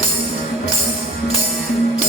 Thank you.